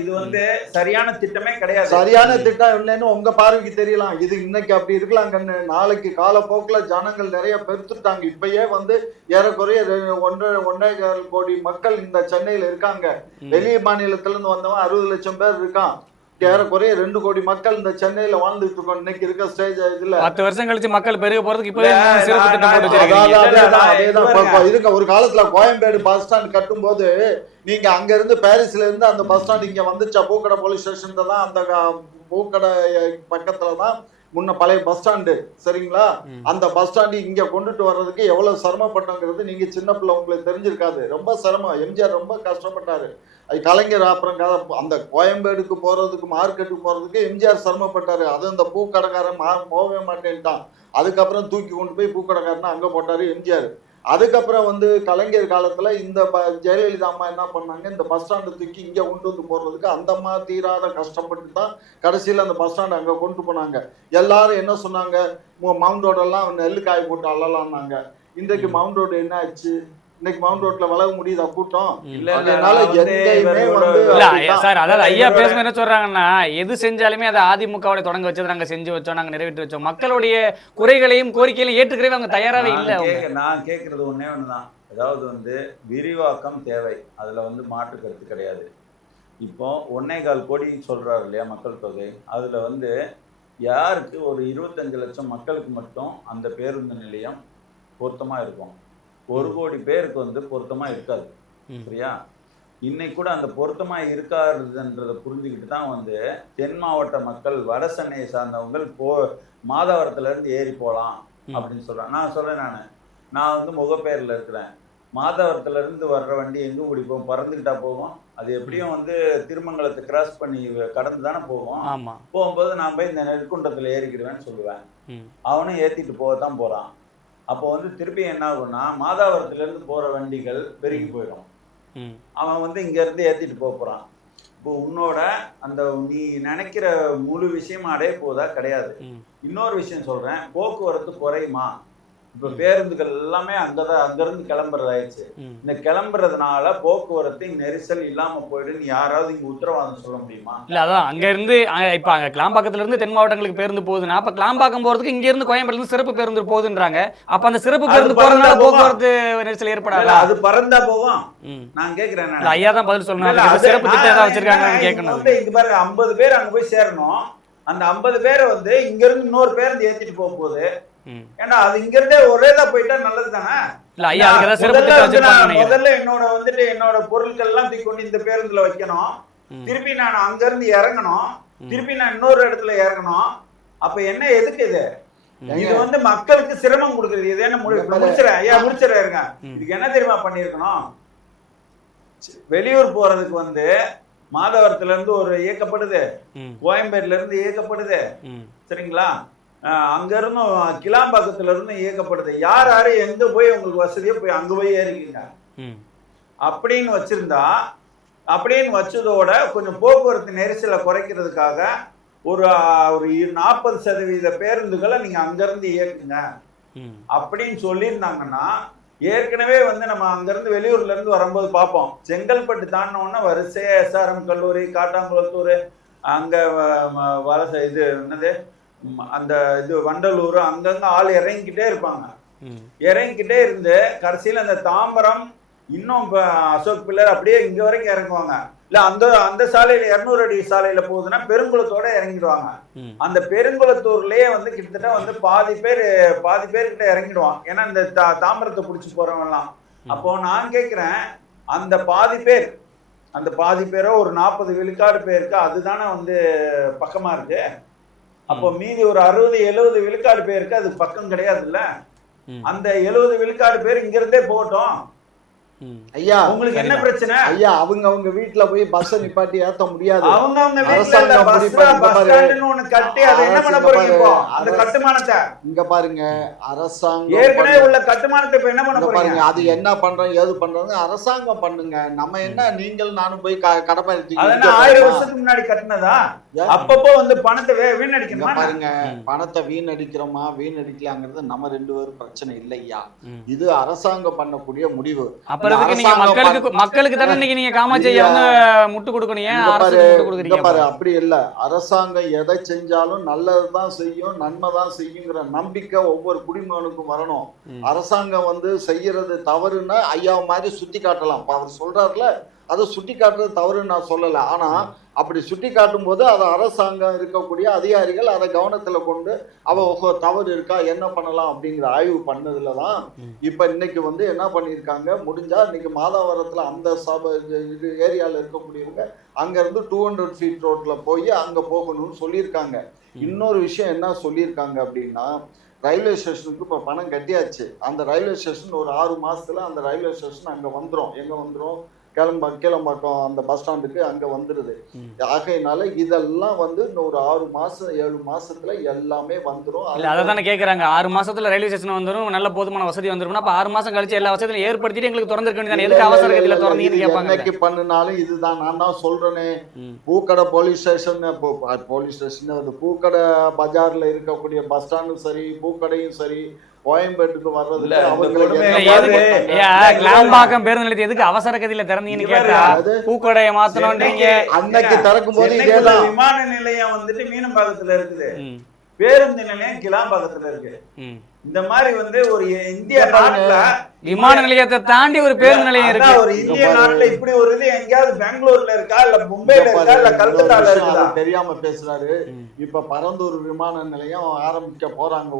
இது வந்து சரியான திட்டமே கிடையாது. சரியான திட்டம் இல்லைன்னு உங்க பார்வைக்கு தெரியலாம். இது இன்னைக்கு அப்படி இருக்கலாம் கண்ணு, நாளைக்கு காலப்போக்கில் ஜனங்கள் நிறைய பெருத்துட்டாங்க. இப்பயே வந்து ஏறக்குறைய 1.5 கோடி மக்கள் இந்த சென்னையில இருக்காங்க. வெளி மாநிலத்துல இருந்து வந்தவன் 60 லட்சம் பேர் இருக்கான். ஏறக்குறைய 2 கோடி மக்கள் இந்த சென்னையில வாழ்ந்துட்டு இருக்கோம். இன்னைக்கு இருக்க ஸ்டேஜ் இதுல 10 வருஷம் கழிச்சு மக்கள் பெருக போறதுக்கு இப்பவே இதுக்கு ஒரு காலத்துல கோயம்பேடு பஸ் ஸ்டாண்ட் கட்டும் போது நீங்க அங்க இருந்து பாரிஸ்ல இருந்து அந்த பஸ் ஸ்டாண்ட் இங்க வந்துச்சா, பூக்கடை போலீஸ் ஸ்டேஷன்ல தான், அந்த பூக்கடை பக்கத்துலதான் முன்ன பழைய பஸ் ஸ்டாண்டு. சரிங்களா? அந்த பஸ் ஸ்டாண்டு இங்க கொண்டுட்டு வர்றதுக்கு எவ்வளவு சிரமப்பட்டோங்கிறது நீங்க சின்ன பிள்ளை உங்களுக்கு தெரிஞ்சிருக்காது. ரொம்ப சிரமம். எம்ஜிஆர் ரொம்ப கஷ்டப்பட்டாரு. அது கலைஞர் அப்புறம் அந்த கோயம்பேடுக்கு போறதுக்கு மார்க்கெட்டுக்கு போறதுக்கு எம்ஜிஆர் சிரமப்பட்டாரு. அது அந்த பூக்கடைக்காரன் போகவே மாட்டேன்ட்டான். அதுக்கப்புறம் தூக்கி கொண்டு போய் பூக்கடைக்காரன் அங்க போட்டாரு எம்ஜிஆர். அதுக்கப்புறம் வந்து கலைஞர் காலத்துல இந்த ஜெயலலிதா அம்மா என்ன பண்ணாங்க, இந்த பஸ் ஸ்டாண்டு தூக்கி இங்க கொண்டு வந்து போடுறதுக்கு அந்த அம்மா தீராத கஷ்டப்பட்டு தான் கடைசியில அந்த பஸ் ஸ்டாண்ட் அங்க கொண்டு போனாங்க. எல்லாரும் என்ன சொன்னாங்க, மவுண்ட் ரோடெல்லாம் நெல்லு காய் போட்டு அல்லலாம்னாங்க. இன்றைக்கு மவுண்ட் ரோடு என்ன ஆச்சு? இன்னைக்கு மவுண்ட் ரோட்ல வளர முடியுதா கூட்டம்? அதாவது ஐயா பேசுறது என்ன சொல்றாங்கன்னா, எது செஞ்சாலுமே அதை அதிமுகவோட தொடங்க வச்சது நாங்க செஞ்சு வச்சோம், நாங்க நிறைவேற்றி வச்சோம். மக்களுடைய குறைகளையும் கோரிக்கைகளையும் ஏற்றுக்கிறவே அவங்க தயாராகவே இல்லை. நான் கேட்கறது ஒன்னே ஒண்ணுதான், அதாவது வந்து விரிவாக்கம் தேவை, அதுல வந்து மாற்று கருத்து கிடையாது. இப்போ 1.25 கோடி சொல்றாரு இல்லையா மக்கள் தொகை, அதுல வந்து யாருக்கு ஒரு 25 லட்சம் மக்களுக்கு மட்டும் அந்த பேருந்து நிலையம் பொருத்தமா இருக்கும். 1 கோடி பேருக்கு வந்து பொருத்தமா இருக்காது. சரியா? இன்னைக்கு கூட அந்த பொருத்தமா இருக்காதுன்றதை புரிஞ்சுக்கிட்டு தான் வந்து தென் மாவட்ட மக்கள் வட சென்னையை சார்ந்தவங்க மாதவரத்துல இருந்து ஏறி போகலாம் அப்படின்னு சொல்றாங்க. நான் சொல்றேன், நான் வந்து முகப்பேர்ல இருக்கிறேன். மாதவரத்துல இருந்து வர்ற வண்டி எங்க ஓடி போகும்? பறந்துகிட்டா போகும். அது எப்படியும் வந்து திருமங்கலத்தை கிராஸ் பண்ணி கடந்து தானே போகும். போகும்போது நான் போய் இந்த நெற்குன்றத்துல ஏறிக்கிடுவேன்னு சொல்லுவேன். அவனும் ஏத்திட்டு போகத்தான் போறான். அப்போ வந்து திருப்பி என்ன ஆகும்னா, மாதாவரத்துல இருந்து போற வண்டிகள் பெருகி போயிடும். அவன் வந்து இங்க இருந்து ஏத்திட்டு போறான். இப்போ உன்னோட அந்த நீ நினைக்கிற முழு விஷயமா அடைய போதா? கிடையாது. இன்னொரு விஷயம் சொல்றேன், போக்குவரத்து குறையுமா? இப்ப பேருந்துகள் எல்லாமே அங்கிருந்து கிளம்புறதாயிடுச்சு. இந்த கிளம்புறதுனால போக்குவரத்து நெரிசல் இல்லாம போயிடுன்னு யாராவது இங்க உத்தரவாதம் சொல்ல முடியுமா? இல்ல அதான் அங்க இருந்து இப்ப அங்க கிளாம்பாக்கத்துல இருந்து தென் மாவட்டங்களுக்கு பேருந்து போகுதுன்னா, அப்ப கிளாம்பாக்கம் போறதுக்கு இங்க இருந்து கோயம்பேடுல இருந்து சிறப்பு பேருந்து போகுதுன்றாங்க. அப்ப அந்த சிறப்பு பேருந்து போறதுனால போக்குவரத்து நெரிசல் ஏற்படாது. அது பறந்தா போகும். நான் கேக்குறேன், ஐயா தான் பதில் சொல்லணும். சிறப்பு திட்டம் ஏதாவது வச்சிருக்காங்கன்னு கேட்கணும். இங்க பாருங்க, 50 பேர் அங்க போய் சேரணும். அந்த 50 பேரை வந்து இங்க இருந்து இன்னொரு பேருந்து ஏத்திட்டு போக போகுது. ஏன்னா அது இங்க இருந்தே ஒரேதான் போயிட்டா நல்லது தானே. முதல்ல என்னோட பொருட்கள் எல்லாம் தூக்கி கொண்டு இந்த பேருந்துல வைக்கணும். திருப்பி நான் அங்க இருந்து இறங்கணும். திருப்பி நான் இன்னொரு இடத்துல இறங்கணும். அப்ப என்ன எதுக்கு இது? இது வந்து மக்களுக்கு சிரமம் கொடுக்குறது. இது என்ன முடிச்சிடறேன். இதுக்கு என்ன தெரியுமா பண்ணிருக்கணும்? வெளியூர் போறதுக்கு வந்து மாதவரத்துல இருந்து ஒரு இயக்கப்படுது, கோயம்பேடுல இருந்து இயக்கப்படுது. சரிங்களா? அங்க இருந்தும் கிளாம்பாக்கத்துல இருந்து இயக்கப்படுது. யாரு எங்க போய் உங்களுக்கு வசதியோ போய் அங்க போய் ஏறிக்கிங்க அப்படின்னு வச்சிருந்தா, அப்படின்னு வச்சதோட கொஞ்சம் போக்குவரத்து நெரிசலை குறைக்கிறதுக்காக ஒரு 40% பேருந்துகளை நீங்க அங்க இருந்து இயக்குங்க அப்படின்னு சொல்லியிருந்தாங்கன்னா, ஏற்கனவே வந்து நம்ம அங்கிருந்து வெளியூர்ல இருந்து வரும்போது பார்ப்போம், செங்கல்பட்டு தாண்டினோன்னா வரிசையா SRM கல்லூரி, காட்டாங்குளத்தூர், அங்க வலசை இது என்னது அந்த இது வண்டலூர், அங்கங்க ஆள் இறங்கிக்கிட்டே இருப்பாங்க. இறங்கிக்கிட்டே இருந்து கடைசியில அந்த தாம்பரம், இன்னும் அசோக் பில்லர் அப்படியே இங்க வரைக்கும் இறங்குவாங்க. இல்ல அந்த சாலையில 200 அடி சாலையில போகுதுன்னா பெருங்குளத்தோட இறங்கிடுவாங்க. அந்த பெருங்குளத்தூர்லயே வந்து கிட்டத்தட்ட வந்து பாதி பேர்கிட்ட இறங்கிடுவான். ஏன்னா இந்த தாம்பரத்தை பிடிச்சி போறவங்க எல்லாம். அப்போ நான் கேட்கிறேன், அந்த பாதி பேரோ ஒரு 40 விழுக்காடு பேருக்கு அதுதானே வந்து பக்கமா இருக்கு. அப்போ மீதி ஒரு 60-70 விழுக்காடு பேருக்கு அது பக்கம் கிடையாதுல்ல. அந்த 70 விழுக்காடு பேர் இங்க இருந்தே போகட்டும். ஐயா உங்களுக்கு என்ன பிரச்சனை? ஐயா அவங்க வீட்டுல போய் பஸ் நிப்பாட்டி ஏத்த முடியாது. அவங்க வீட்டுல பஸ் ஸ்டாண்ட்னு ஒண்ணு கட்டி அதை என்ன பண்ண போறீங்க இப்போ? அந்த கட்டுமானத்தை இங்க பாருங்க, அரசாங்கம் ஏற்கனவே உள்ள கட்டுமானத்தை இப்ப என்ன பண்ண போறீங்க? அது என்ன பண்றோம் ஏது பண்றது அரசாங்கம் பண்ணுங்க. நம்ம என்ன நீங்கள் நானும் போய் கடப்பாரி அதெல்லாம் 1000 வருஷத்துக்கு முன்னாடி கட்டினதா? அப்பப்போ வந்து பணத்தை வீணடிக்கணுமா? பாருங்க, பணத்தை வீணடிக்கிறோமா வீணடிக்கலாங்கிறது நம்ம 2 பேரும் பிரச்சனை இல்லையா. இது அரசாங்கம் பண்ணக்கூடிய முடிவு. மக்களுக்கு தானே இன்னைக்கு நீங்க காமாட்சி ஐயா வந்து முட்டு கொடுக்கணும். அப்படி இல்ல, அரசாங்கம் எதை செஞ்சாலும் நல்லதுதான் செய்யும், நன்மைதான் செய்யுங்கிற நம்பிக்கை ஒவ்வொரு குடிமகனுக்கும் வரணும். அரசாங்கம் வந்து செய்யறது தவறுன்னா ஐயா மாதிரி சுட்டி காட்டலாம். அவர் சொல்றாருல, அதை சுட்டி காட்டுறது தவறுன்னு நான் சொல்லலை. ஆனா அப்படி சுட்டி காட்டும் போது அதை அரசாங்கம் இருக்கக்கூடிய அதிகாரிகள் அதை கவனத்துல கொண்டு தவறு இருக்கா என்ன பண்ணலாம் அப்படிங்கிற ஆய்வு பண்ணதுல தான் இப்ப இன்னைக்கு வந்து என்ன பண்ணியிருக்காங்க, முடிஞ்சா இன்னைக்கு மாதாவரத்துல அந்த ஏரியால இருக்கக்கூடியவங்க அங்க இருந்து 200 ஃபீட் ரோட்ல போய் அங்க போகணும்னு சொல்லியிருக்காங்க. இன்னொரு விஷயம் என்ன சொல்லியிருக்காங்க அப்படின்னா, ரயில்வே ஸ்டேஷனுக்கு இப்போ பணம் கட்டியாச்சு. அந்த ரயில்வே ஸ்டேஷன் ஒரு 6 மாசத்துல அந்த ரயில்வே ஸ்டேஷன் அங்க வந்துடும். எங்க வந்துடும்? கீழம்பாக்கம் அந்த பஸ் ஸ்டாண்டுக்கு அங்க வந்துருது. ஆகையினால இதெல்லாம் வந்து இன்னொரு 6 மாசம் 7 மாசத்துல எல்லாமே வந்துடும். அதான் கேக்குறாங்க, 6 மாசத்துல ரயில்வே ஸ்டேஷன் வந்துடும், நல்ல போதுமான வசதி வந்துடும். அப்ப 6 மாசம் கழிச்சு எல்லா வசதியும் ஏற்படுத்திட்டு எங்களுக்கு திறந்திருக்க வேண்டியது. எதுக்கு அவசர கதியில திறந்தீங்கன்னு கேட்பாங்க. என்னைக்கு பண்ணினாலும் இதுதான். நான் தான் சொல்றேனே, பூக்கடை போலீஸ் ஸ்டேஷன் வந்து பூக்கடை பஜார்ல இருக்கக்கூடிய பஸ் ஸ்டாண்டும் சரி, பூக்கடையும் சரி, கோயம்பேட்டுக்கு வர்றது கிளாம்பாக்கம் பேருந்து நிலையத்தை எதுக்கு அவசர கதியில திறந்தீங்கன்னு கேட்டா பூக்கடையை மாத்தணும்ன்றீங்க. அன்னைக்கு திறக்கும் போது விமான நிலையம் வந்துட்டு மீனம்பாக்கத்துல இருக்குது, பேருந்து நிலையம் கிளாம்பாக்கத்துல இருக்கு. இந்த மாதிரி வந்து ஒரு இந்திய நாட்டுல விமான நிலையத்தை தாண்டி ஒரு பேருந்து நிலையம் இருக்கு. ஒரு இந்திய நாட்டுல இப்படி ஒரு இது எங்கேயாவது பெங்களூர்ல இருக்கா, இல்ல மும்பைல இருக்கா, இல்ல கல்கத்தால இருக்கா? தெரியாம பேசுறாரு. இப்ப பரந்தூர் விமான நிலையம் ஆரம்பிக்க போறாங்க.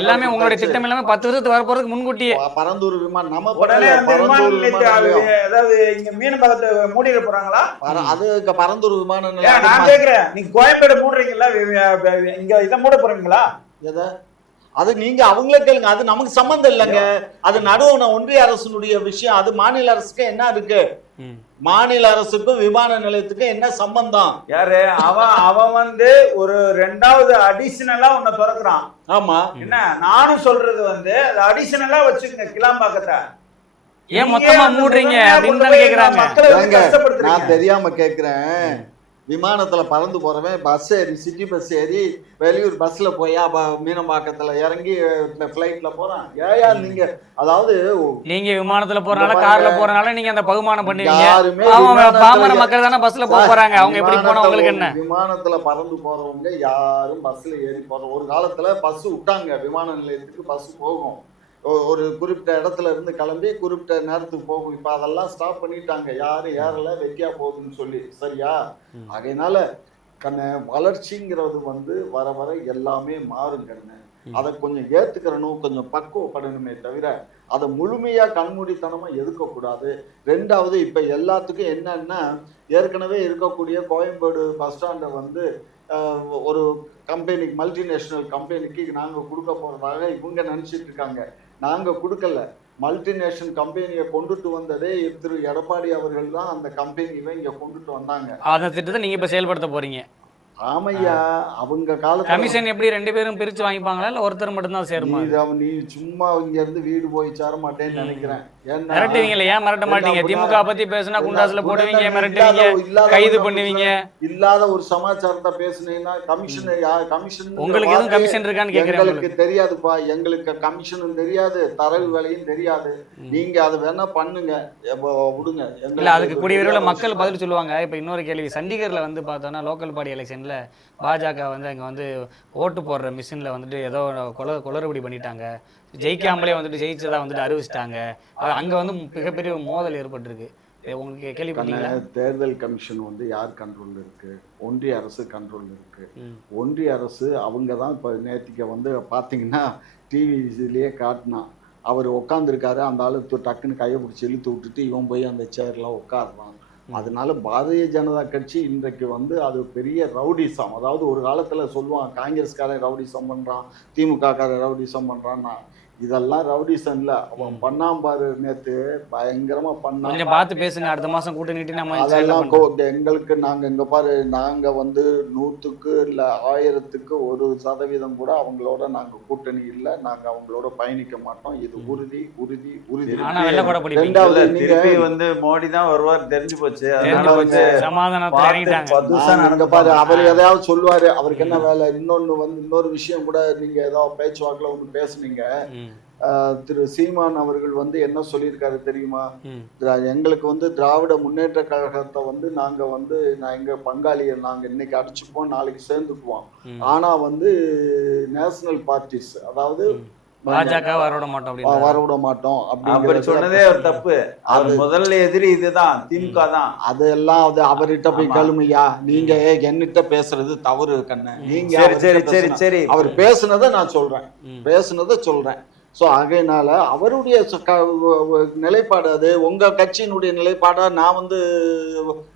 எல்லாமே உங்களுடைய திட்டம் எல்லாமே 10 வருஷத்துக்கு வர போறதுக்கு முன்கூட்டியே பரந்தூர் விமானம் நம்ம உடனே விமான நிலையம் அதாவது இங்க மீனம்பாக்கத்தை மூடிட போறாங்களா? அது பரந்தூர் விமான நிலையம். நான் கேக்குறேன், நீங்க கோயம்பேடு மூடுறீங்களா, இங்க இதை மூட போறீங்களா? எதை? அது நீங்க அவங்களே கேளுங்க, அது நமக்கு சம்பந்தம் இல்லைங்க. அது நடுவண ஒன்றிய அரசுடைய விஷயம். அது மாநில அரசுக்கு என்ன இருக்கு? மாநில அரசுக்கும் விமான நிலையத்துக்கும் என்ன சம்பந்தம்? யாரு அவன் வந்து ஒரு 2வது அடிஷனலா ஒன்ன திறக்கிறான். ஆமா, என்ன நானும் சொல்றது வந்து அது அடிஷனலா வச்சுக்கோங்க. கிளாம்பாக்கத்தை ஏன் மொத்தமா மூடுறீங்க அப்படின்னு கேக்குறாங்க. நான் தெரியாம கேக்குறேன். விமானத்துல பறந்து போறவன் பஸ் ஏறி சிட்டி பஸ் ஏறி வெளியூர் பஸ்ல போய் மீனம்பாக்கத்துல இறங்கி பிளைட்ல போறான். ஏயா நீங்க, அதாவது நீங்க விமானத்துல போறனால கார்ல போறனால நீங்க அந்த பகுமானம் பண்ணுவீங்க. பாமர மக்கள் தானே பஸ்ல போறாங்க, அவங்க எப்படி போனா உங்களுக்கு என்ன? விமானத்துல பறந்து போறவங்க யாரும் பஸ்ல ஏறி போறோம். ஒரு காலத்துல பஸ் விட்டாங்க, விமான நிலையத்துக்கு பஸ் போகும், ஒரு குறிப்பிட்ட இடத்துல இருந்து கிளம்பி குறிப்பிட்ட நேரத்துக்கு போகும். இப்ப அதெல்லாம் ஸ்டாப் பண்ணிட்டாங்க, யாரும் ஏறல வெட்டியா போகுதுன்னு சொல்லி. சரியா? அதனால வளர்ச்சிங்கிறது வந்து வர வர எல்லாமே மாறும் கண்ணு. அதை கொஞ்சம் ஏத்துக்கிறனும், கொஞ்சம் பக்குவப்படணுமே தவிர அதை முழுமையா கண்மூடித்தனமா எதுக்கக்கூடாது. 2வது இப்ப எல்லாத்துக்கும் என்னன்னா, ஏற்கனவே இருக்கக்கூடிய கோயம்பேடு பஸ் ஸ்டாண்டை வந்து ஒரு கம்பெனிக்கு, மல்டிநேஷனல் கம்பெனிக்கு நாங்க கொடுக்க போறதாக இவங்க நினைச்சிட்டு இருக்காங்க. நாங்க கொடுக்கல. மல்டிநேஷனல் கம்பெனியை கொண்டுட்டு வந்ததே திரு எடப்பாடி அவர்கள் தான். அந்த கம்பெனியை இங்க கொண்டுட்டு வந்தாங்க. அந்த திட்டத்தை நீங்க இப்ப செயல்படுத்த போறீங்க. ஆமையா, அவங்க காலத்துல கமிஷன் எப்படி 2 பேரும் பிரிச்சு வாங்கிப்பாங்களா, இல்ல ஒருத்தர் மட்டும் தான் சேருமா? நீ சும்மா இங்க இருந்து வீடு போய் சேர மாட்டேன்னு நினைக்கிறேன். மிரட்டுவீங்களா? ஏன் மிரட்ட மாட்டீங்க? திமுக பத்தி பேசினா குண்டாஸ்ல போடுவீங்க, மிரட்டுவீங்க, கைது பண்ணுவீங்க. இல்லாத ஒரு சமாச்சாரத்தை பேசுனீங்கன்னா கமிஷன் உங்களுக்கு எதுவும் கமிஷன் இருக்கான்னு கேக்குறேன். எங்களுக்கு தெரியாதுப்பா, எங்களுக்கு கமிஷனும் தெரியாது, தரவு வேலையும் தெரியாது. நீங்க அதை வேணா பண்ணுங்க, விடுங்க. இல்ல, அதுக்கு கூடிய விரைவில் மக்கள் பதில் சொல்லுவாங்க. இப்ப இன்னொரு கேள்வி, சண்டிகர்ல வந்து பார்த்தோம்னா லோக்கல் பாடி எலெக்ஷன்ல பாஜக வந்து அங்க வந்து ஓட்டு போடுற மிஷின்ல வந்துட்டு ஏதோ குளறுபடி பண்ணிட்டாங்க, ஜெயிக்காமலே வந்துட்டு ஜெயிச்சதா வந்துட்டு அறிவிச்சிட்டாங்க. அங்க வந்து மிகப்பெரிய மோதல் ஏற்பட்டிருக்கு. உங்களுக்கு கேள்விப்பட்டீங்களா? தேர்தல் கமிஷன் வந்து யார் கண்ட்ரோல்ல இருக்கு? ஒன்றிய அரசு கண்ட்ரோல்ல இருக்கு. ஒன்றிய அரசு அவங்க தான். இப்போ நேற்றுக்கு வந்து பார்த்தீங்கன்னா டிவிலேயே காட்டினா, அவர் உட்காந்துருக்காரு, அந்த ஆளு டக்குன்னு கையை பிடிச்சி இழுத்து விட்டுட்டு இவன் போய் அந்த சேர்ல உட்காருவான். அதனால பாரதிய ஜனதா கட்சி இன்றைக்கு வந்து அது பெரிய ரவுடிசம். அதாவது ஒரு காலத்துல சொல்லுவான் காங்கிரஸ்காரன் ரவுடிசம் பண்றான், திமுக காரன் ரவுடிசம் பண்றான்னா, இதெல்லாம் ரவுடிசம் இல்ல. அவன் பண்ணான் பாரு நேத்து, பயங்கரமா பண்ணான். கொஞ்சம் பார்த்து பேசுங்க, அடுத்த மாசம் கூட்ட நீட்டி நம்ம அதெல்லாம் எங்களுக்கு நாங்க இங்க பாரு, நாங்க வந்து 100க்கு இல்ல 1000க்கு 1% கூட அவங்களோட நாங்க கூட்டணி இல்ல, நாங்க அவங்களோட பயணிக்க மாட்டோம். இது உறுதி உறுதி உறுதி. ஆனா வெள்ள கூட பிடிப்பீங்க. ரெண்டாவது நீங்க திருப்பி வந்து மோடி தான் வருவார் தெரிஞ்சு போச்சு. அதனால வந்து சமாதானத்தை இறங்கிட்டாங்க. இங்க பாரு, அவர் எதையாவது சொல்லுவாரு, அவருக்கு என்ன வேலை. இன்னொரு விஷயம் கூட, நீங்க ஏதாவது பேச்சுவாக்குல ஒண்ணு பேசுனீங்க. திரு சீமான் அவர்கள் வந்து என்ன சொல்லியிருக்காரு தெரியுமா? எங்களுக்கு வந்து திராவிட முன்னேற்ற கழகத்தை வந்து நாங்க வந்து எங்க பங்காளியை நாங்க இன்னைக்கு அடிச்சுப்போம், நாளைக்கு சேர்ந்துக்குவோம். ஆனா வந்து நேஷனல் பார்ட்டிஸ், அதாவது பாஜக வரவிட மாட்டோம் வரவிட மாட்டோம் அப்படி சொன்னதே ஒரு தப்பு. அது முதல்ல எதிரி இதுதான், திமுக தான். அதெல்லாம் அது அவர்கிட்ட போய் கேளுமையா. நீங்க என்னிட்ட பேசுறது தவறு கண்ணு. நீங்க சரி சரி சரி, அவர் பேசுனதை நான் சொல்றேன். ஸோ ஆகையினால அவருடைய நிலைப்பாடு, அது உங்க கட்சியினுடைய நிலைப்பாடா நான் வந்து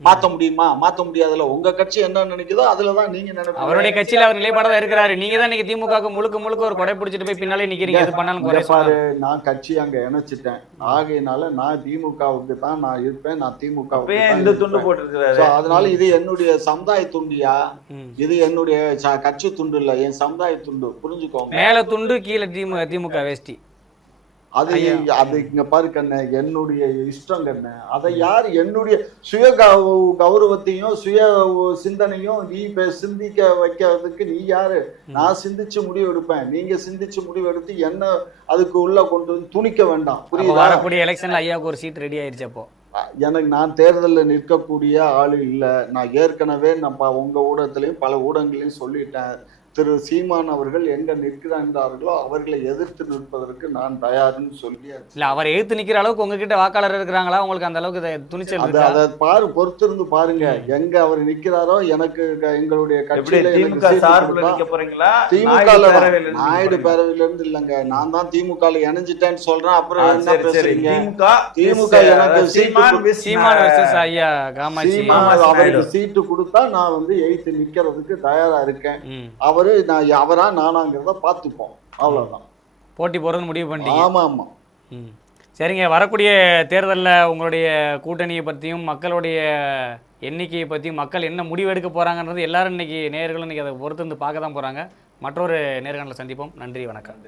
மாற்ற முடியுமா? மாற்ற முடியாதுல்ல. உங்க கட்சி என்ன நினைக்குதோ அதுலதான் நீங்க நினைப்பீங்க. அவருடைய கட்சியில அவர் நிலைப்பாடா இருக்கிறாரு. நீங்க தான் இன்னைக்கு திமுக முழுக்க ஒரு கொடை பிடிச்சிட்டு போய் பின்னாலே நிக்கிறீங்க. எது பண்ணாலும் குறை பாரு, நான் கட்சி அங்க இணைச்சிட்டேன். ஆகையினால நான் திமுகவுக்கு தான் நான் இருப்பேன். நான் திமுக இந்த துண்டு போட்டிருக்கிறாரு. அதனால இது என்னுடைய சமுதாய துண்டியா, இது என்னுடைய கட்சி துண்டு இல்ல, என் சமுதாய துண்டு. புரிஞ்சுக்கோங்க. மேல துண்டு, கீழே திமுக வேஷ்டி. அது இங்க பாரு கண்ணு, என்னுடைய இஷ்டம் கண்ணு. அதை யார் என்னுடைய சுய கௌரவத்தையும் சுய சிந்தனையும் நீ சிந்திக்க வைக்கிறதுக்கு நீ யாரு? நான் சிந்திச்சு முடிவு எடுப்பேன். நீங்க சிந்திச்சு முடிவு எடுத்து என்ன அதுக்கு உள்ள கொண்டு வந்து துணிக்க வேண்டாம். புரியுதா? வரக்கூடிய எலெக்ஷன்ல ஐயாவுக்கு ஒரு சீட் ரெடி ஆயிடுச்சு. அப்போ எனக்கு நான் தேர்தலில் நிற்கக்கூடிய ஆளு இல்லை. நான் ஏற்கனவே உங்க ஊடகத்திலையும் பல ஊடகங்களையும் சொல்லிட்டேன். திரு சீமான் அவர்கள் எங்க நிற்கிறார்களோ அவர்களை எதிர்த்து நிற்பதற்கு நான் தயார்னு சொல்லி. இல்ல, அவரை எதிர்த்து நிக்கிற அளவுக்கு உங்ககிட்ட வாக்காளர் இருக்கிறாங்களா? உங்களுக்கு அந்த அளவுக்கு துணிச்சல் இருக்கா? அதை பாரு, பொறுத்திருந்து பாருங்க. எங்க அவர் நிக்கிறாரோ, எனக்கு எங்களுடைய கட்சியில திமுக நாயுடு பேரவையில இருந்து இல்லங்க, நான் தான் திமுக இணைஞ்சிட்டேன்னு சொல்றேன். அப்புறம் என்ன பேசுறீங்க? திமுக அவருக்கு சீட்டு கொடுத்தா நான் வந்து எதிர்த்து நிக்கிறதுக்கு தயாரா இருக்கேன். அவரா நானாங்கிறத பார்த்துப்போம். அவ்வளவுதான். போட்டி போறது முடிவு பண்ணிட்டீங்க? ஆமா ஆமா. சரிங்க, வரக்கூடிய தேர்தலில் உங்களுடைய கூட்டணியை பற்றியும் மக்களுடைய எண்ணிக்கையை பற்றியும் மக்கள் என்ன முடிவு எடுக்க போறாங்கன்றது எல்லாரும் இன்னைக்கு நேயர்களும் இன்னைக்கு அதை பொறுத்து வந்து பார்க்க தான் போறாங்க. மற்றொரு நேர்காணலை சந்திப்போம். நன்றி, வணக்கம்.